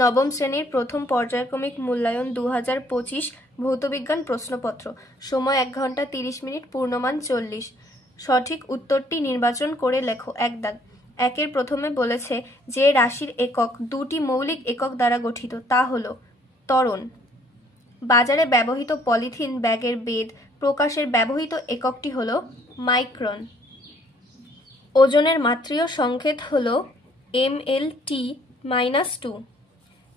নবম শ্রেণীর প্রথম পর্যায়ক্রমিক মূল্যায়ন 2025 ভৌতবিজ্ঞান প্রশ্নপত্র। সময় 1 ঘন্টা 30 মিনিট, পূর্ণমান 40। সঠিক উত্তরটি নির্বাচন করে লেখো। 1 দাগ। একের প্রথমে বলেছে যে রাশির একক দুটি মৌলিক একক দ্বারা গঠিত, তা হলো ত্বরণ। বাজারে ব্যবহৃত পলিথিন ব্যাগের বেদ প্রকাশের ব্যবহৃত এককটি হলো মাইক্রন। ওজনের মাত্রীয় সংকেত হলো mlt-2।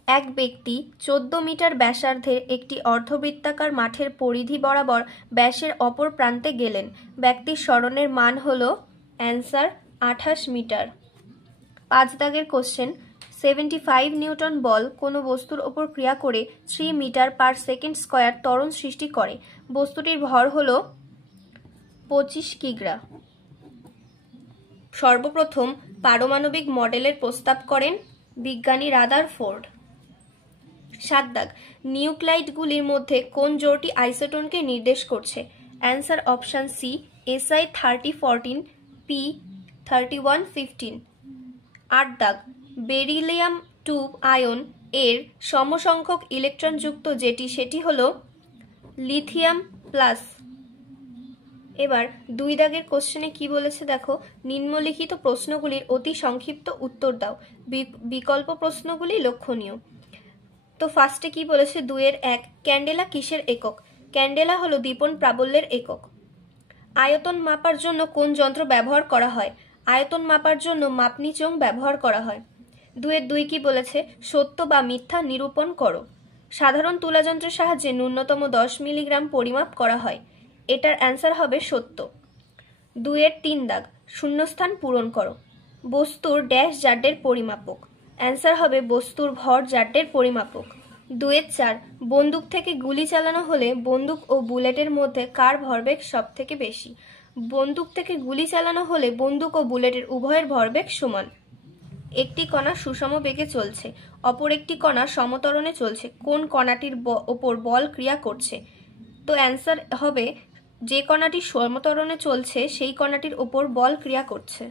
এক ব্যক্তি 14 মিটার ব্যাসার্ধের একটি অর্ধবৃত্তাকার মাঠের পরিধি বরাবর ব্যাসের অপর প্রান্তে গেলেন। ব্যক্তির সরণের মান হলো অ্যান্সার 28 মিটার। 5 দাগের কোশ্চেন, 75 নিউটন বল কোনো বস্তুর ওপর ক্রিয়া করে 3 মিটার পার সেকেন্ড স্কয়ার ত্বরণ সৃষ্টি করে। বস্তুটির ভর হলো 25 কিগ্রা। সর্বপ্রথম পারমাণবিক মডেলের প্রস্তাব করেন বিজ্ঞানী রাদারফোর্ড। 7 দাগ। নিউক্লাইডগুলির মধ্যে কোন জোড়টি আইসোটোনকে নির্দেশ করছে? Answer option C Si3014 P3115। 8 দাগ। বেরিলিয়াম 2 আয়ন এর সমসংখ্যক ইলেকট্রন যুক্ত যেটি সেটি হলো লিথিয়াম প্লাস। এবার 2 দাগের কোশ্চেনে কি বলেছে দেখো, নিম্নলিখিত প্রশ্নগুলির অতি সংক্ষিপ্ত উত্তর দাও। বিকল্প প্রশ্নগুলি লক্ষণীয়। তো ফার্স্টে কি বলেছে 2-1, ক্যান্ডেলা কিসের একক? ক্যান্ডেলা হলো দীপন প্রাবল্যের একক। আয়তন মাপার জন্য কোন যন্ত্র ব্যবহার করা হয়? আয়তন মাপার জন্য মাপনি চোঙ ব্যবহার করা হয়। 2-2 কি বলেছে, সত্য বা মিথ্যা নিরূপণ করো। সাধারণ তুলাযন্ত্রের সাহায্যে ন্যূনতম 10 মিলিগ্রাম পরিমাপ করা হয়। এটার অ্যান্সার হবে সত্য। 2-3 দাগ। শূন্যস্থান পূরণ করো। বস্তুর ড্যাশ জাড্যের পরিমাপক। অ্যান্সার হবে বস্তুর ভর জাড্যের পরিমাপক। 2-4 বন্দুক থেকে গুলি চালানো হলে বন্দুক ও বুলেটের মধ্যে কার ভরবেগ সব থেকে বেশি? বন্দুক থেকে গুলি চালানো হলে বন্দুক ও বুলেটের উভয়ের ভরবেগ সমান। একটি কণা সুষম বেগে চলছে, অপর একটি কণা সমত্বরণে চলছে। কোন কণাটির ওপর বল ক্রিয়া করছে? তো অ্যান্সার হবে যে কণাটি সমত্বরণে চলছে সেই কণাটির ওপর বল ক্রিয়া করছে।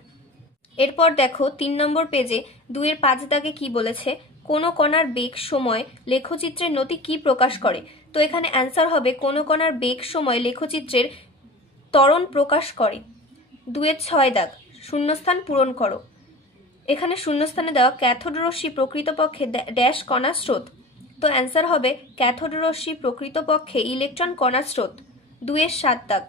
এরপর দেখো 3 নম্বর পেজে 2-5 দাগে কি বলেছে, কোন কণার বেগ সময় লেখচিত্রের নতি কি প্রকাশ করে? তো এখানে অ্যান্সার হবে কোন কণার বেগ সময় লেখচিত্রের ত্বরণ প্রকাশ করে। 2-6 দাগ। শূন্যস্থান পূরণ করো। এখানে শূন্যস্থানে দেওয়া ক্যাথোড রশ্মি প্রকৃতপক্ষে ড্যাশ কণার স্রোত। তো অ্যান্সার হবে ক্যাথোড রশ্মি প্রকৃতপক্ষে ইলেকট্রন কণার স্রোত। 2-7 দাগ।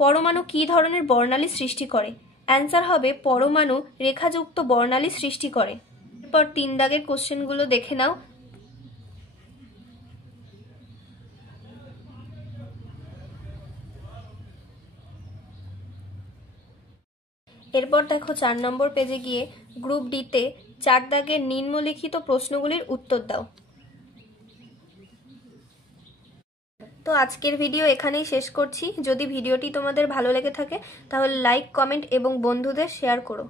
পরমাণু কি ধরনের বর্ণালী সৃষ্টি করে? অ্যান্সার হবে পরমাণু রেখাযুক্ত বর্ণালী সৃষ্টি করে। এরপর 3 দাগের কোশ্চেনগুলো দেখে নাও। এরপর দেখো 4 নম্বর পেজে গিয়ে গ্রুপ ডিতে 4 দাগের নিম্নলিখিত প্রশ্নগুলির উত্তর দাও। তো আজকের ভিডিও এখানেই শেষ করছি। যদি ভিডিওটি তোমাদের ভালো লেগে থাকে তাহলে লাইক, কমেন্ট এবং বন্ধুদের শেয়ার করো।